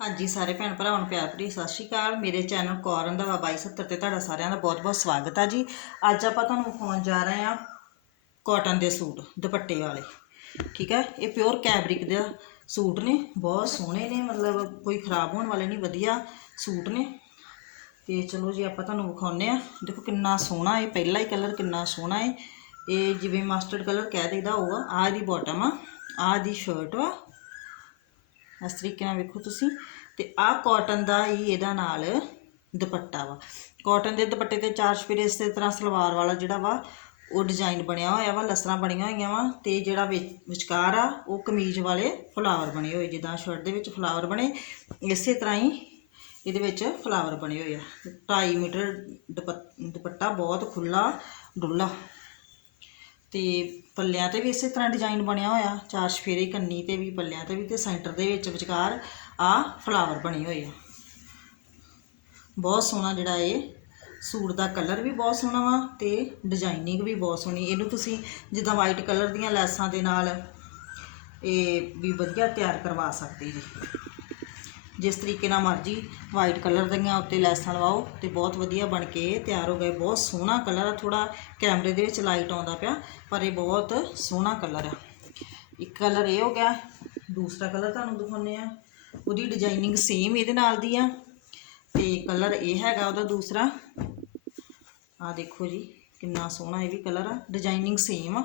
ਹਾਂਜੀ, ਸਾਰੇ ਭੈਣ ਭਰਾਵਾਂ ਨੂੰ ਪਿਆਰ ਭਰੀ ਸਤਿ ਸ਼੍ਰੀ ਅਕਾਲ। ਮੇਰੇ ਚੈਨਲ ਕੌਰਨ ਦਾ 2270 ਤੇ ਤੁਹਾਡਾ ਸਾਰਿਆਂ ਦਾ ਬਹੁਤ-ਬਹੁਤ ਸਵਾਗਤ ਆ ਜੀ। ਅੱਜ ਆਪਾਂ ਤੁਹਾਨੂੰ ਵਿਖਾਉਣ ਜਾ ਰਹੇ ਆ ਕਾਟਨ ਦੇ ਸੂਟ, ਦੁਪੱਟੇ ਵਾਲੇ। ਠੀਕ ਹੈ? ਇਹ ਪਿਓਰ ਕੈਬਰਿਕ ਦੇ ਸੂਟ ਨੇ, ਬਹੁਤ ਸੋਹਣੇ ਨੇ, ਮਤਲਬ ਕੋਈ ਖਰਾਬ ਹੋਣ ਵਾਲੇ ਨਹੀਂ, ਵਧੀਆ ਸੂਟ ਨੇ। ਤੇ ਚਲੋ ਜੀ, ਆਪਾਂ ਤੁਹਾਨੂੰ ਵਿਖਾਉਨੇ ਆ ਦੇਖੋ ਕਿੰਨਾ ਸੋਹਣਾ ਇਹ, ਪਹਿਲਾ ਹੀ ਕਲਰ ਕਿੰਨਾ ਸੋਹਣਾ ਹੈ ਇਹ ਜਿਵੇਂ ਮਸਟਰਡ ਕਲਰ ਕਹਿ ਦੇਦਾ ਹੋਊਗਾ। ਆਹ ਦੀ ਬਾਟਮ ਆ, ਆਹ ਦੀ ਸ਼ਰਟ ਵਾ। ਇਸ ਤਰੀਕੇ ਨਾਲ ਵੇਖੋ ਤੁਸੀਂ। ਤੇ ਆਹ ਕਾਟਨ ਦਾ ਹੀ ਇਹਦਾ ਨਾਲ ਦੁਪੱਟਾ ਵਾ। ਕਾਟਨ ਦੇ ਦੁਪੱਟੇ ਤੇ ਚਾਰ ਚਫੇਰੇ ਇਸੇ ਤਰ੍ਹਾਂ ਸਲਵਾਰ ਵਾਲਾ ਜਿਹੜਾ ਵਾ, ਉਹ ਡਿਜ਼ਾਈਨ ਬਣਿਆ ਹੋਇਆ ਵਾ, ਲਸਰਾਂ ਬਣੀਆਂ ਹੋਈਆਂ ਵਾ ਤੇ ਜਿਹੜਾ ਵਿੱਚ- ਵਿਚਕਾਰ ਆ, ਉਹ ਕਮੀਜ਼ ਵਾਲੇ ਫਲਾਵਰ ਬਣੇ ਹੋਏ, ਜਿੱਦਾਂ ਸ਼ਰਟ ਦੇ ਵਿੱਚ ਫਲਾਵਰ ਬਣੇ, ਇਸੇ ਤਰ੍ਹਾਂ ਹੀ ਇਹਦੇ ਵਿੱਚ ਫਲਾਵਰ ਬਣੇ ਹੋਏ ਆ। 2.5 ਮੀਟਰ ਦੁਪੱਟ- ਦੁਪੱਟਾ ਬਹੁਤ ਖੁੱਲਾ ਡੁੱਲਾ ਤੇ ਪੱਲਿਆਂ ਤੇ ਵੀ ਇਸੇ ਤਰ੍ਹਾਂ ਡਿਜ਼ਾਈਨ ਬਣਿਆ ਹੋਇਆ। ਚਾਰ ਸ਼ਫੇਰੇ, ਕੰਨੀ ਤੇ ਵੀ, ਪੱਲਿਆਂ ਤੇ ਵੀ ਤੇ ਸੈਂਟਰ ਦੇ ਵਿੱਚ ਵਿਚਕਾਰ ਆ ਫਲਾਵਰ ਬਣੇ ਹੋਏ ਆ। ਬਹੁਤ ਸੋਹਣਾ ਜਿਹੜਾ ਇਹ ਸੂਟ ਦਾ ਕਲਰ ਵੀ ਬਹੁਤ ਸੋਹਣਾ ਵਾ ਤੇ ਡਿਜ਼ਾਈਨਿੰਗ ਵੀ ਬਹੁਤ ਸੋਹਣੀ। ਇਹਨੂੰ ਤੁਸੀਂ ਜਿੱਦਾਂ ਵਾਈਟ ਕਲਰ ਦੀਆਂ ਲੈਸਾਂ ਦੇ ਨਾਲ ਇਹ ਵੀ ਵਧੀਆ ਤਿਆਰ ਕਰਵਾ ਸਕਦੇ ਜੀ। ਜਿਸ ਤਰੀਕੇ ਨਾਲ ਮਰਜ਼ੀ ਵਾਈਟ ਕਲਰ ਦੀਆਂ ਉੱਤੇ ਲੈਸਾਂ ਲਵਾਓ ਤੇ ਬਹੁਤ ਵਧੀਆ ਬਣ ਕੇ ਤਿਆਰ ਹੋ ਗਏ। ਬਹੁਤ ਸੋਹਣਾ ਕਲਰ ਆ ਥੋੜਾ ਕੈਮਰੇ ਦੇ ਵਿੱਚ ਲਾਈਟ ਆਉਂਦਾ ਪਿਆ, ਪਰ ਇਹ ਬਹੁਤ ਸੋਹਣਾ ਕਲਰ ਆ। ਇੱਕ ਕਲਰ ਇਹ ਹੋ ਗਿਆ, ਦੂਸਰਾ ਕਲਰ ਤੁਹਾਨੂੰ ਦਿਖਾਉਂਦੇ ਆ ਉਹਦੀ ਡਿਜ਼ਾਈਨਿੰਗ ਸੇਮ ਇਹਦੇ ਨਾਲ ਦੀ ਆ। ਤੇ ਕਲਰ ਇਹ ਹੈਗਾ ਉਹਦਾ ਦੂਸਰਾ। ਆ ਦੇਖੋ ਜੀ, ਕਿੰਨਾ ਸੋਹਣਾ ਇਹ ਵੀ ਕਲਰ ਆ। ਡਿਜ਼ਾਈਨਿੰਗ ਸੇਮ ਆ,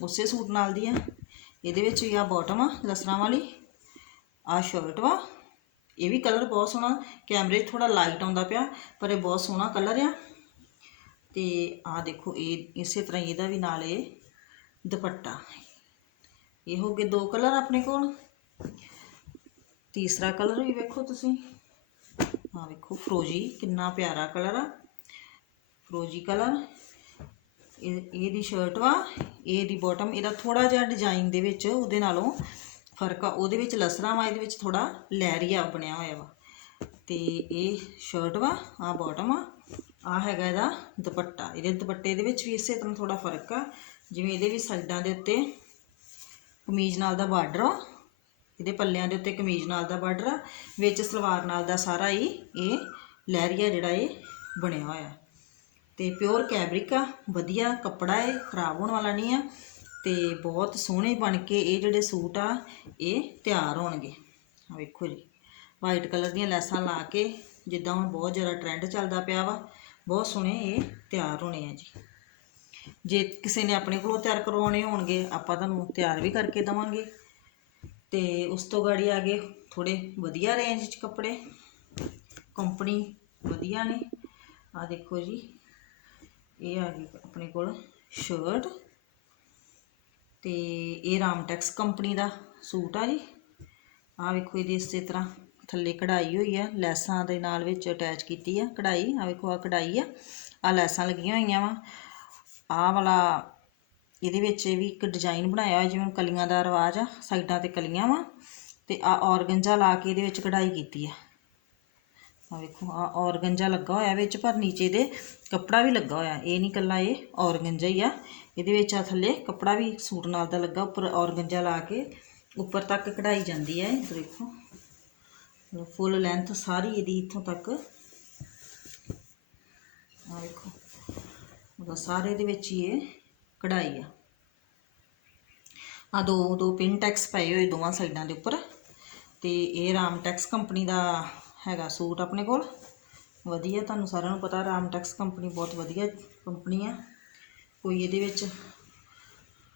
ਉਸੇ ਸੂਟ ਨਾਲ ਦੀ ਆ। ਇਹਦੇ ਵਿੱਚ ਵੀ ਆ ਬਾਟਮ ਆ, ਲਸਰਾਂ ਵਾਲੀ। ਆ ਸ਼ਰਟ ਵਾ। ਇਹ ਵੀ ਕਲਰ ਬਹੁਤ ਸੋਹਣਾ ਕੈਮਰੇ 'ਚ ਥੋੜਾ ਲਾਈਟ ਆਉਂਦਾ ਪਿਆ, ਪਰ ਇਹ ਬਹੁਤ ਸੋਹਣਾ ਕਲਰ ਆ। ਤੇ ਆ ਦੇਖੋ, ਇਹ ਇਸੇ ਤਰ੍ਹਾਂ ਇਹਦਾ ਵੀ ਨਾਲ ਇਹ ਦੁਪੱਟਾ। ਇਹ ਹੋ ਗਏ ਦੋ ਕਲਰ ਆਪਣੇ ਕੋਲ। ਤੀਸਰਾ ਕਲਰ ਵੀ ਵੇਖੋ ਤੁਸੀਂ। ਆ ਵੇਖੋ ਫਰੋਜੀ ਕਿੰਨਾ ਪਿਆਰਾ ਕਲਰ ਆ। ਫਰੋਜੀ ਕਲਰ ਇਹ, ਇਹਦੀ ਸ਼ਰਟ ਵਾ ਇਹ ਦੀ ਬਾਟਮ ਇਹਦਾ ਥੋੜਾ ਜਿਹਾ ਡਿਜ਼ਾਈਨ ਦੇ ਵਿੱਚ ਉਹਦੇ ਨਾਲੋਂ ਫ਼ਰਕ ਆ, ਉਹਦੇ ਵਿੱਚ ਲਸਰਾਂ ਵਾ, ਇਹਦੇ ਵਿੱਚ ਥੋੜਾ ਲਹਿਰੀਆ ਬਣਿਆ ਹੋਇਆ ਵਾ। ਤੇ ਇਹ ਸ਼ਰਟ ਵਾ ਆ ਬਾਟਮ ਆ ਆ ਹੈਗਾ ਇਹਦਾ ਦੁਪੱਟਾ। ਇਹਦੇ ਦੁਪੱਟੇ ਦੇ ਵਿੱਚ ਵੀ ਇਸੇ ਤਰ੍ਹਾਂ ਥੋੜਾ ਫ਼ਰਕ ਆ, ਜਿਵੇਂ ਇਹਦੇ ਵੀ ਸਾਈਡਾਂ ਦੇ ਉੱਤੇ ਕਮੀਜ਼ ਨਾਲ ਦਾ ਬਾਰਡਰ ਆ, ਇਹਦੇ ਪੱਲਿਆਂ ਦੇ ਉੱਤੇ ਕਮੀਜ਼ ਨਾਲ ਦਾ ਬਾਰਡਰ ਆ, ਵਿੱਚ ਸਲਵਾਰ ਨਾਲ ਦਾ ਸਾਰਾ ਹੀ ਇਹ ਲਹਿਰੀਆ ਜਿਹੜਾ ਇਹ ਬਣਿਆ ਹੋਇਆ। ਤੇ ਪਿਓਰ ਕੈਬਰਿਕ ਆ, ਵਧੀਆ, ਕੱਪੜਾ ਹੈ ਖਰਾਬ ਹੋਣ ਵਾਲਾ ਨਹੀਂ ਆ। ਤੇ ਬਹੁਤ ਸੋਹਣੇ ਬਣ ਕੇ ਇਹ ਜਿਹੜੇ ਸੂਟ ਆ, ਇਹ ਤਿਆਰ ਹੋਣਗੇ। ਆ ਵੇਖੋ ਜੀ ਵਾਈਟ ਕਲਰ ਦੀਆਂ ਲੈਸਾਂ ਲਾ ਕੇ ਜਿੱਦਾਂ ਹੁਣ ਬਹੁਤ ਜ਼ਿਆਦਾ ਟ੍ਰੈਂਡ ਚੱਲਦਾ ਪਿਆ ਵਾ, ਬਹੁਤ ਸੋਹਣੇ ਇਹ ਤਿਆਰ ਹੋਣੇ ਆ ਜੀ। ਜੇ ਕਿਸੇ ਨੇ ਆਪਣੇ ਕੋਲੋਂ ਤਿਆਰ ਕਰਵਾਉਣੇ ਹੋਣਗੇ, ਆਪਾਂ ਤੁਹਾਨੂੰ ਤਿਆਰ ਵੀ ਕਰਕੇ ਦਵਾਂਗੇ। ਤੇ ਉਸ ਤੋਂ ਗਾੜੀ ਆ ਗਏ ਥੋੜੇ ਵਧੀਆ ਰੇਂਜ 'ਚ ਕੱਪੜੇ। ਕੰਪਨੀ ਵਧੀਆ ਨੇ। ਆ ਦੇਖੋ ਜੀ, ਇਹ ਆ ਗਈ ਆਪਣੇ ਕੋਲ ਸ਼ਰਟ ਤੇ ਇਹ ਰਾਮਟੈਕਸ ਕੰਪਨੀ ਦਾ ਸੂਟ ਆ ਜੀ। ਆ ਵੇਖੋ ਇਹਦੀ ਇਸੇ ਤਰ੍ਹਾਂ ਥੱਲੇ ਕਢਾਈ ਹੋਈ ਆ, ਲੈਸਾਂ ਦੇ ਨਾਲ ਵਿੱਚ ਅਟੈਚ ਕੀਤੀ ਆ ਕਢਾਈ। ਆ ਵੇਖੋ ਆ ਕਢਾਈ ਆ ਆ ਲੈਸਾਂ ਲੱਗੀਆਂ ਹੋਈਆਂ ਵਾ। ਆਹ ਵਾਲਾ ਇਹਦੇ ਵਿੱਚ ਵੀ ਇੱਕ ਡਿਜ਼ਾਈਨ ਬਣਾਇਆ ਹੋਇਆ, ਜਿਵੇਂ ਕਲੀਆਂ ਦਾ ਰਿਵਾਜ ਆ, ਸਾਈਡਾਂ ਤੇ ਕਲੀਆਂ ਵਾ ਤੇ ਆ ਔਰਗੰਜਾ ਲਾ ਕੇ ਇਹਦੇ ਵਿੱਚ ਕਢਾਈ ਕੀਤੀ ਆ। ਆ ਵੇਖੋ ਆ ਔਰਗੰਜਾ ਲੱਗਾ ਹੋਇਆ ਵਿੱਚ, ਪਰ ਨੀਚੇ ਦੇ ਕੱਪੜਾ ਵੀ ਲੱਗਾ ਹੋਇਆ। ਇਹ ਨਹੀਂ ਕੱਲਾ ਇਹ ਔਰਗੰਜਾ ਹੀ ਆ। ਇਹਦੇ ਵਿੱਚ ਆ ਥੱਲੇ ਕੱਪੜਾ ਵੀ ਸੂਟ ਨਾਲ ਦਾ ਲੱਗਾ, ਉੱਪਰ ਔਰਗੰਜਾ ਲਾ ਕੇ ਉੱਪਰ ਤੱਕ ਕਢਾਈ ਜਾਂਦੀ ਹੈ ਇਹ ਦੇਖੋ। ਫੁੱਲ ਲੈਂਥ ਸਾਰੀ ਇਹਦੀ ਇੱਥੋਂ ਤੱਕ। ਆ ਵੇਖੋ ਉਹਦਾ ਸਾਰੇ ਦੇ ਵਿੱਚ ਹੀ ਇਹ ਕਢਾਈ ਆ। ਆ ਦੋ ਦੋ ਪਿਨ ਟੈਕਸ ਪਏ ਹੋਏ ਦੋਵਾਂ ਸਾਈਡਾਂ ਦੇ ਉੱਪਰ। ਤੇ ਇਹ ਰਾਮ ਟੈਕਸ ਕੰਪਨੀ ਦਾ ਹੈਗਾ ਸੂਟ ਆਪਣੇ ਕੋਲ। ਵਧੀਆ, ਤੁਹਾਨੂੰ ਸਾਰਿਆਂ ਨੂੰ ਪਤਾ, ਰਾਮ ਟੈਕਸ ਕੰਪਨੀ ਬਹੁਤ ਵਧੀਆ ਕੰਪਨੀ ਆ। ਕੋਈ ਇਹਦੇ ਵਿੱਚ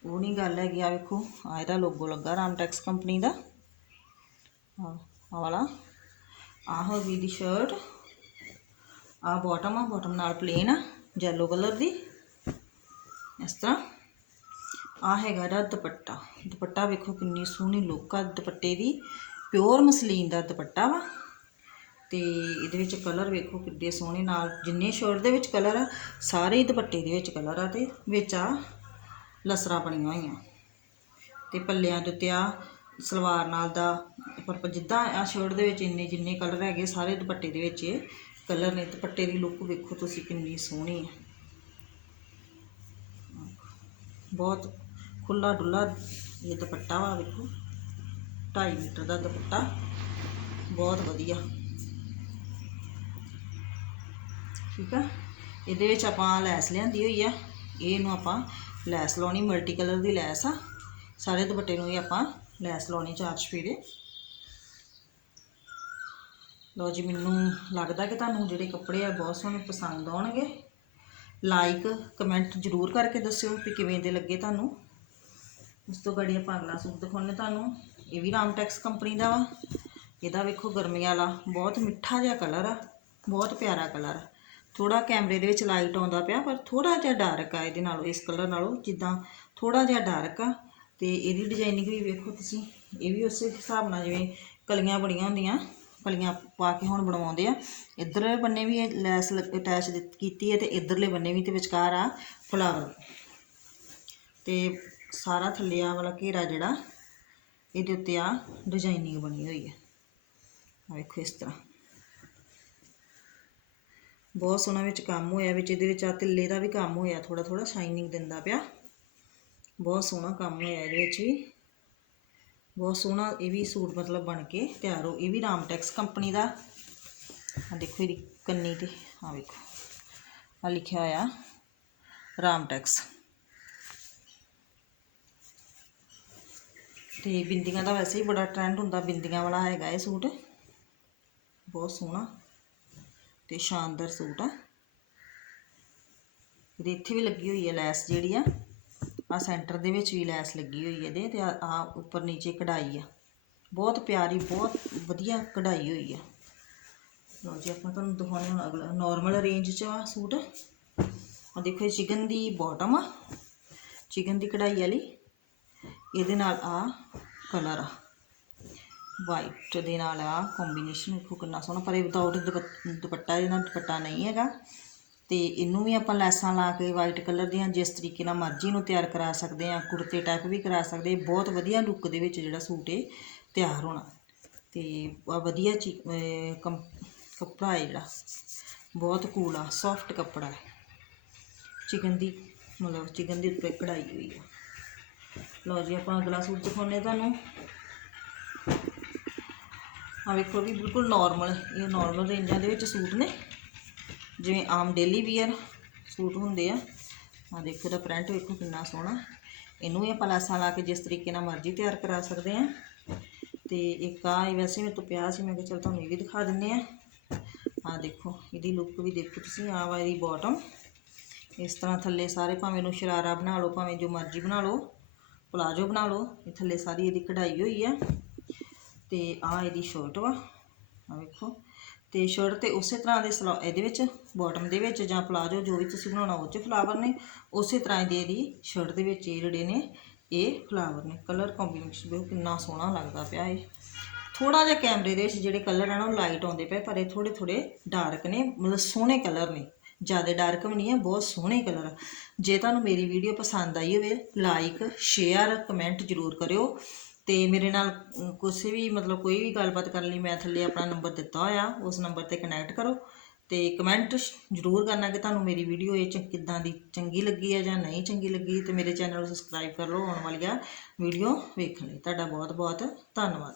ਉਹ ਨਹੀਂ ਗੱਲ ਹੈਗੀ ਆ ਵੇਖੋ ਆ ਇਹਦਾ ਲੋਗੋ ਲੱਗਾ ਰਾਮਟੈਕਸ ਕੰਪਨੀ ਦਾ। ਆ ਵਾਲਾ। ਆਹ ਹੋ ਗਈ ਦੀ ਸ਼ਰਟ ਆ ਬਾਟਮ ਆ ਬਾਟਮ ਨਾਲ ਪਲੇਨ ਆ ਜੈਲੋ ਕਲਰ ਦੀ। ਇਸ ਤਰ੍ਹਾਂ। ਆ ਹੈਗਾ ਦਾ ਦੁਪੱਟਾ। ਦੁਪੱਟਾ ਵੇਖੋ ਕਿੰਨੀ ਸੋਹਣੀ ਲੁੱਕ ਆ, ਦੁਪੱਟੇ ਦੀ। ਪਿਓਰ ਮਸਲੀਨ ਦਾ ਦੁਪੱਟਾ ਵਾ। ਤੇ ਇਹਦੇ ਵਿੱਚ ਕਲਰ ਵੇਖੋ ਕਿੱਡੇ ਸੋਹਣੇ ਨਾਲ, ਜਿੰਨੇ ਸ਼ੋਰਟ ਦੇ ਵਿੱਚ ਕਲਰ ਆ, ਸਾਰੇ ਹੀ ਦੁਪੱਟੇ ਦੇ ਵਿੱਚ ਕਲਰ ਆ ਤੇ ਵਿੱਚ ਆ ਲਸਰਾਂ ਬਣੀਆਂ ਹੋਈਆਂ। ਤੇ ਪੱਲਿਆਂ ਦੇ ਉੱਤੇ ਆ ਸਲਵਾਰ ਨਾਲ ਦਾ ਪਰ ਜਿੱਦਾਂ ਆ ਸ਼ਰਟ ਦੇ ਵਿੱਚ ਇੰਨੇ ਜਿੰਨੇ ਕਲਰ ਹੈਗੇ, ਸਾਰੇ ਦੁਪੱਟੇ ਦੇ ਵਿੱਚ ਇਹ ਕਲਰ ਨੇ। ਦੁਪੱਟੇ ਦੀ ਲੁੱਕ ਵੇਖੋ ਤੁਸੀਂ ਕਿੰਨੀ ਸੋਹਣੀ ਹੈ ਬਹੁਤ ਖੁੱਲਾ ਡੁੱਲਾ ਇਹ ਦੁਪੱਟਾ ਵਾ ਵੇਖੋ। 2.5 ਮੀਟਰ ਦਾ ਦੁਪੱਟਾ। ਬਹੁਤ ਵਧੀਆ। ਠੀਕ ਆ? ਇਹਦੇ ਵਿੱਚ ਆਪਾਂ ਲੈਸ ਲਿਆਂਦੀ ਹੋਈ ਆ। ਇਹਨੂੰ ਆਪਾਂ ਲੈਸ ਲਾਉਣੀ ਮਲਟੀ ਕਲਰ ਦੀ ਲੈਸ ਆ। ਸਾਰੇ ਦੁਪੱਟੇ ਨੂੰ ਹੀ ਆਪਾਂ ਲੈਸ ਲਾਉਣੀ ਚਾਰ ਚਫੇਰੇ। ਲੋ ਜੀ, ਮੈਨੂੰ ਲੱਗਦਾ ਕਿ ਤੁਹਾਨੂੰ ਜਿਹੜੇ ਕੱਪੜੇ ਆ ਬਹੁਤ ਸੋਹਣੇ ਪਸੰਦ ਆਉਣਗੇ। ਲਾਈਕ ਕਮੈਂਟ ਜ਼ਰੂਰ ਕਰਕੇ ਦੱਸਿਓ ਕਿ ਕਿਵੇਂ ਦੇ ਲੱਗੇ ਤੁਹਾਨੂੰ। ਉਸ ਤੋਂ ਗੜੀ ਆਪਾਂ ਅਗਲਾ ਸੂਟ ਦਿਖਾਉਣੇ ਤੁਹਾਨੂੰ। ਇਹ ਵੀ ਰਾਮਟੈਕਸ ਕੰਪਨੀ ਦਾ ਵਾ। ਇਹਦਾ ਵੇਖੋ ਗਰਮੀਆਂ ਵਾਲਾ। ਬਹੁਤ ਮਿੱਠਾ ਜਿਹਾ ਕਲਰ ਆ। ਬਹੁਤ ਪਿਆਰਾ ਕਲਰ ਆ। ਥੋੜਾ ਕੈਮਰੇ ਦੇ ਵਿੱਚ ਲਾਈਟ ਆਉਂਦਾ ਪਿਆ, ਪਰ ਥੋੜਾ ਜਿਹਾ ਡਾਰਕ ਆ ਇਹਦੇ ਨਾਲੋਂ, ਇਸ ਕਲਰ ਨਾਲੋਂ, ਜਿੱਦਾਂ ਥੋੜਾ ਜਿਹਾ ਡਾਰਕ ਆ। ਤੇ ਇਹਦੀ ਡਿਜ਼ਾਈਨਿੰਗ ਵੀ ਵੇਖੋ ਤੁਸੀਂ, ਇਹ ਵੀ ਉਸੇ ਹਿਸਾਬ ਨਾਲ ਜਿਵੇਂ ਕਲੀਆਂ ਬਣੀਆਂ ਹੁੰਦੀਆਂ, ਕਲੀਆਂ ਪਾ ਕੇ ਹੁਣ ਬਣਵਾਉਂਦੇ ਆ। ਇੱਧਰ ਬੰਨੇ ਵੀ ਇਹ ਲੈਸ ਅਟੈਚ ਕੀਤੀ ਹੈ ਤੇ ਇੱਧਰਲੇ ਬੰਨੇ ਵੀ ਤੇ ਵਿਚਕਾਰ ਆ ਫਲਾਵਰ ਤੇ ਸਾਰਾ ਥੱਲੇ ਆ ਵਾਲਾ ਘੇਰਾ ਜਿਹੜਾ, ਇਹਦੇ ਉੱਤੇ ਆ ਡਿਜ਼ਾਈਨਿੰਗ ਬਣੀ ਹੋਈ ਹੈ। ਵੇਖੋ ਇਸ ਤਰ੍ਹਾਂ। ਬਹੁਤ ਸੋਹਣਾ ਵਿੱਚ ਕੰਮ ਹੋਇਆ, ਵਿੱਚ ਇਹਦੇ ਵਿੱਚ ਆ ਤਿੱਲੇ ਦਾ ਵੀ ਕੰਮ ਹੋਇਆ ਥੋੜਾ ਥੋੜਾ ਸ਼ਾਈਨਿੰਗ ਦਿੰਦਾ ਪਿਆ। ਬਹੁਤ ਸੋਹਣਾ ਕੰਮ ਹੋਇਆ ਇਹਦੇ ਵਿੱਚ ਵੀ। ਬਹੁਤ ਸੋਹਣਾ ਇਹ ਵੀ ਸੂਟ ਮਤਲਬ ਬਣ ਕੇ ਤਿਆਰ ਹੋ, ਇਹ ਵੀ ਰਾਮਟੈਕਸ ਕੰਪਨੀ ਦਾ। ਆ ਦੇਖੋ ਇਹਦੀ ਕੰਨੀ ਤੇ ਆ ਵੇਖੋ ਆ ਲਿਖਿਆ ਹੋਇਆ, ਰਾਮਟੈਕਸ। ਤੇ ਬਿੰਦੀਆਂ ਦਾ ਵੈਸੇ ਹੀ ਬੜਾ ਟ੍ਰੈਂਡ ਹੁੰਦਾ, ਬਿੰਦੀਆਂ ਵਾਲਾ ਹੈਗਾ ਇਹ ਸੂਟ। ਬਹੁਤ ਸੋਹਣਾ। ਤੇ ਸ਼ਾਨਦਾਰ ਸੂਟ ਆ। ਇਹਦੇ ਇੱਥੇ ਵੀ ਲੱਗੀ ਹੋਈ ਹੈ ਲੈਸ ਜਿਹੜੀ ਆ ਆ ਸੈਂਟਰ ਦੇ ਵਿੱਚ ਵੀ ਲੈਸ ਲੱਗੀ ਹੋਈ ਹੈ ਇਹਦੇ ਤੇ ਆ ਉੱਪਰ ਨੀਚੇ ਕਢਾਈ ਆ। ਬਹੁਤ ਪਿਆਰੀ, ਬਹੁਤ ਵਧੀਆ ਕਢਾਈ ਹੋਈ ਆ। ਲਓ ਜੀ, ਆਪਾਂ ਤੁਹਾਨੂੰ ਦਿਖਾਉਂਦੇ ਹੁਣ ਅਗਲਾ ਨਾਰਮਲ ਰੇਂਜ 'ਚ ਆ ਸੂਟ। ਆ ਦੇਖੋ ਇਹ ਚਿਕਨ ਦੀ ਬਾਟਮ ਆ, ਚਿਕਨ ਦੀ ਕਢਾਈ ਵਾਲੀ। ਇਹਦੇ ਨਾਲ ਆ ਕਲਰ ਆ। ਵਾਈਟ ਦੇ ਨਾਲ ਆ ਕੰਬੀਨੇਸ਼ਨ ਵੇਖੋ ਕਿੰਨਾ ਸੋਹਣਾ। ਪਰ ਇਹ ਵਿਦਆਊਟ ਦੁਪੱਟਾ ਇਹਦੇ ਦੁਪੱਟਾ ਨਹੀਂ ਹੈਗਾ। ਤੇ ਇਹਨੂੰ ਵੀ ਆਪਾਂ ਲੈਸਾਂ ਲਾ ਕੇ ਵਾਈਟ ਕਲਰ ਦੀਆਂ ਜਿਸ ਤਰੀਕੇ ਨਾਲ ਮਰਜ਼ੀ ਨੂੰ ਤਿਆਰ ਕਰਾ ਸਕਦੇ ਆ ਕੁੜਤੇ ਟਾਈਪ ਵੀ ਕਰਾ ਸਕਦੇ ਬਹੁਤ ਵਧੀਆ ਲੁੱਕ ਦੇ ਵਿੱਚ ਜਿਹੜਾ ਸੂਟ ਇਹ ਤਿਆਰ ਹੋਣਾ। ਤੇ ਆ ਵਧੀਆ ਚੀ ਕੰਪ- ਕੱਪੜਾ ਹੈ ਜਿਹੜਾ। ਬਹੁਤ ਕੂਲ ਆ ਸੌਫਟ ਕੱਪੜਾ ਹੈ। ਚਿਕਨ ਦੀ, ਮਤਲਬ ਚਿਕਨ ਦੀ ਉੱਤੇ ਕਢਾਈ ਹੋਈ ਆ। ਲਓ ਜੀ, ਆਪਾਂ ਅਗਲਾ ਸੂਟ ਦਿਖਾਉਂਦੇ ਤੁਹਾਨੂੰ। ਆ ਵੇਖੋ ਵੀ ਬਿਲਕੁਲ ਨਾਰਮਲ ਇਹ ਨਾਰਮਲ ਰੇਂਜਾਂ ਦੇ ਵਿੱਚ ਸੂਟ ਨੇ। ਜਿਵੇਂ ਆਮ ਡੇਲੀ ਵੀਅਰ ਸੂਟ ਹੁੰਦੇ ਆ। ਆ ਦੇਖੋ ਦਾ ਪ੍ਰਿੰਟ ਵੇਖੋ ਕਿੰਨਾ ਸੋਹਣਾ। ਇਹਨੂੰ ਵੀ ਆਪਾਂ ਲੈਸਾਂ ਲਾ ਕੇ ਜਿਸ ਤਰੀਕੇ ਨਾਲ ਮਰਜ਼ੀ ਤਿਆਰ ਕਰਾ ਸਕਦੇ ਆ। ਤੇ ਇੱਕ ਆ ਵੈਸੇ ਮੇਰੇ ਤੋਂ ਪਿਆ ਸੀ, ਮੈਂ ਕਿਹਾ ਚਲ ਤੁਹਾਨੂੰ ਇਹ ਵੀ ਦਿਖਾ ਦਿੰਨੇ ਆ। ਆ ਦੇਖੋ, ਇਹਦੀ ਲੁੱਕ ਵੀ ਦੇਖੋ ਤੁਸੀਂ ਆ ਵਾ ਇਹਦੀ ਬਾਟਮ ਇਸ ਤਰ੍ਹਾਂ ਥੱਲੇ ਸਾਰੇ ਭਾਵੇਂ ਨੂੰ ਸ਼ਰਾਰਾ ਬਣਾ ਲਓ, ਭਾਵੇਂ ਜੋ ਮਰਜ਼ੀ ਬਣਾ ਲਓ, ਪਲਾਜੋ ਬਣਾ ਲਓ, ਇਹ ਥੱਲੇ ਸਾਰੀ ਇਹਦੀ ਕਢਾਈ ਹੋਈ ਆ। ਤੇ ਆ ਇਹਦੀ ਸ਼ਰਟ ਵਾ। ਆ ਵੇਖੋ। ਤੇ ਸ਼ਰਟ ਤੇ ਉਸੇ ਤਰ੍ਹਾਂ ਦੇ ਸਲਾ ਇਹਦੇ ਵਿੱਚ ਬਾਟਮ ਦੇ ਵਿੱਚ ਜਾਂ ਪਲਾਜੋ ਜੋ ਵੀ ਤੁਸੀਂ ਬਣਾਉਣਾ ਉਹ 'ਚ ਫਲਾਵਰ ਨੇ। ਉਸੇ ਤਰ੍ਹਾਂ ਦੇ ਇਹਦੀ ਸ਼ਰਟ ਦੇ ਵਿੱਚ ਇਹ ਜਿਹੜੇ ਨੇ, ਇਹ ਫਲਾਵਰ ਨੇ। ਕਲਰ ਕੰਬੀਨੇਸ਼ਨ ਵੇਖੋ ਕਿੰਨਾ ਸੋਹਣਾ ਲੱਗਦਾ ਪਿਆ ਇਹ। ਥੋੜਾ ਜਿਹਾ ਕੈਮਰੇ ਦੇ ਵਿੱਚ ਜਿਹੜੇ ਕਲਰ ਆ ਨਾ ਉਹ ਲਾਈਟ ਆਉਂਦੇ ਪਏ, ਪਰ ਇਹ ਥੋੜੇ ਥੋੜੇ ਡਾਰਕ ਨੇ, ਮਤਲਬ ਸੋਹਣੇ ਕਲਰ ਨੇ। ਜ਼ਿਆਦਾ ਡਾਰਕ ਵੀ ਨਹੀਂ ਹੈ ਬਹੁਤ ਸੋਹਣੇ ਕਲਰ ਆ। ਜੇ ਤੁਹਾਨੂੰ ਮੇਰੀ ਵੀਡੀਓ ਪਸੰਦ ਆਈ ਹੋਵੇ ਲਾਈਕ ਸ਼ੇਅਰ ਕਮੈਂਟ ਜ਼ਰੂਰ ਕਰਿਓ। ਤੇ ਮੇਰੇ ਨਾਲ ਅਮ, ਕਿਸੇ ਵੀ ਮਤਲਬ ਕੋਈ ਵੀ ਗੱਲਬਾਤ ਕਰਨ ਲਈ ਮੈਂ ਥੱਲੇ ਆਪਣਾ ਨੰਬਰ ਦਿੱਤਾ ਹੋਇਆ ਉਸ ਨੰਬਰ ਤੇ ਕਨੈਕਟ ਕਰੋ ਤੇ ਕਮੈਂਟ ਜ਼ਰੂਰ ਕਰਨਾ ਕਿ ਤੁਹਾਨੂੰ ਮੇਰੀ ਵੀਡੀਓ ਇਹ ਚ ਕਿੱਦਾਂ ਦੀ ਚੰਗੀ ਲੱਗੀ ਹੈ ਜਾਂ ਨਹੀਂ ਚੰਗੀ ਲੱਗੀ ਤੇ ਮੇਰੇ ਚੈਨਲ ਨੂੰ ਸਬਸਕ੍ਰਾਈਬ ਕਰ ਲਓ ਆਉਣ ਵਾਲੀਆਂ ਵੀਡੀਓ ਵੇਖਣ ਲਈ। ਤੁਹਾਡਾ ਬਹੁਤ ਬਹੁਤ ਧੰਨਵਾਦ।